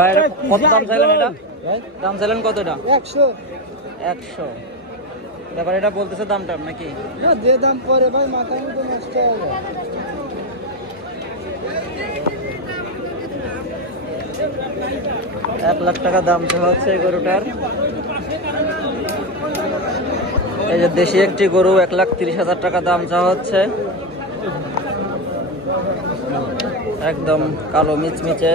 বাইরে কত দাম চাইলেন এটা? দাম চাইলেন কত এটা একশো। একশো। ব্যাপার এটা বলতেছে দামটা নাকি? না যে দাম করে ভাই মাথা মতো নষ্ট যায়। এক লাখ টাকা দাম চাওয়া হচ্ছে এই গরুটার। এই যে দেশি একটি গরু এক লাখ তিরিশ হাজার টাকা দাম চাওয়া হচ্ছে। একদম কালো মিচমিচে।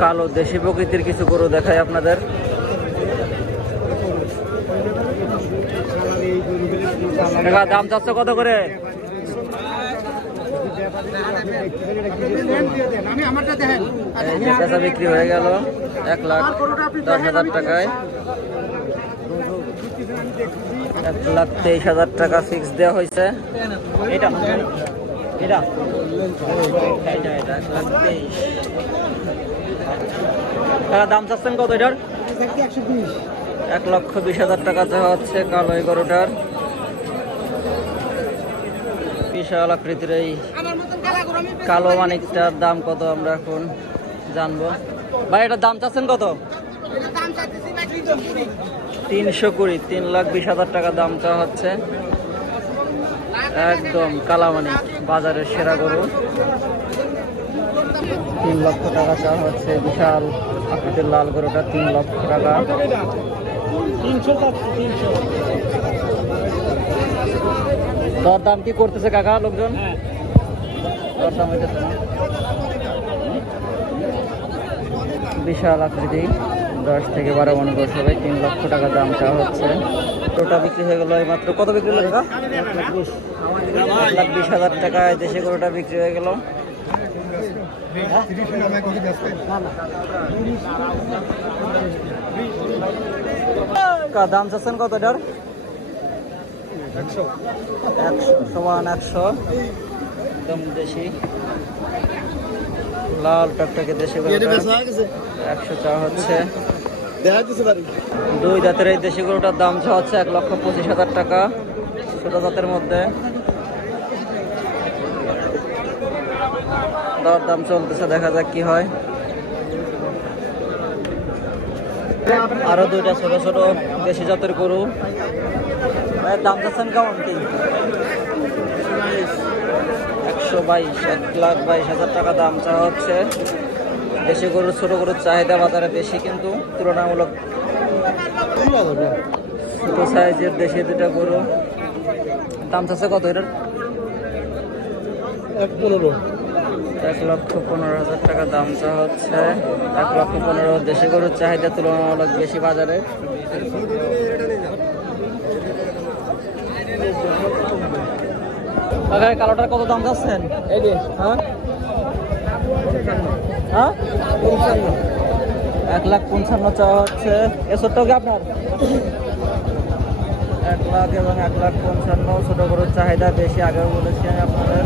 কালো দেশি প্রকৃতির কিছু গরু দেখায় আপনাদের। দাম চাচ্ছে কত করে? বিক্রি হয়ে গেল এক লাখ দশ হাজার টাকায়। এক লাখ তেইশ হাজার টাকা ফিক্স দেওয়া হয়েছে। এটা এটা। দাম চাচ্ছেন কত এটার? এক লক্ষ বিশ হাজার টাকা দেওয়া হচ্ছে কালো এই গরুটার। বিশাল আকৃতির এই কালো মানিকটার দাম কত আমরা এখন জানব। ভাই, এটার দাম চাচ্ছেন কত? তিনশো কুড়ি, তিন লাখ বিশ হাজার টাকা দাম চাওয়া হচ্ছে। একদম কালামানিক বাজারের সেরা গরু। তিন লক্ষ টাকা চাওয়া হচ্ছে বিশাল আকৃতির লাল গরুটা, তিন লক্ষ টাকা। দর দাম কি করতেছে কাকা লোকজন? বিশাল আকৃতি। দশ থেকে বারো মনে করতে হবে, তিন লক্ষ টাকা দাম চাওয়া হচ্ছে। টোটা বিক্রি হয়ে গেল মাত্র কত বিক্রি হলো এক লাখ বিশ হাজার টাকায় দেশে গরুটা বিক্রি হয়ে গেল। দাম চাচ্ছেন কত এটার? একশো। সমান একশো। একদম দেশি। লাল টকটকে দেশি একশো চা হচ্ছে। দুই জাতের এই দেশি গরুটার দাম চা হচ্ছে এক লক্ষ পঁচিশ হাজার টাকা, ছোট জাতের মধ্যে। দর দাম চলতেছে, দেখা যাক কি হয়। আরও দুইটা ছোট ছোট দেশি জাতের গরু। দাম চাচ্ছেন কেমন কি? একশো বাইশ, এক লাখ বাইশ হাজার টাকা দাম চাওয়া হচ্ছে। দেশি গরুর ছোট গরুর চাহিদা বাজারে বেশি কিন্তু তুলনামূলক ছোট সাইজের দেশি দুটা গরু। দাম চাচ্ছে কত এটার? এক পনেরো। এক লক্ষ পনেরো হাজার টাকা দাম চা হচ্ছে। এক লক্ষ পনেরো দেশি গরুর চাহিদা তুলনামূলক বেশি বাজারে। কালোটার কত দাম যাচ্ছেন এই যে। হ্যাঁ? হ্যাঁ? এক লাখ পঞ্চান্ন চাওয়া হচ্ছে। এসবটাও কি আপনার? এক লাখ এবং এক লাখ পঞ্চান্ন ছোট গরুর চাহিদা বেশি আগেও বলেছি আপনাদের।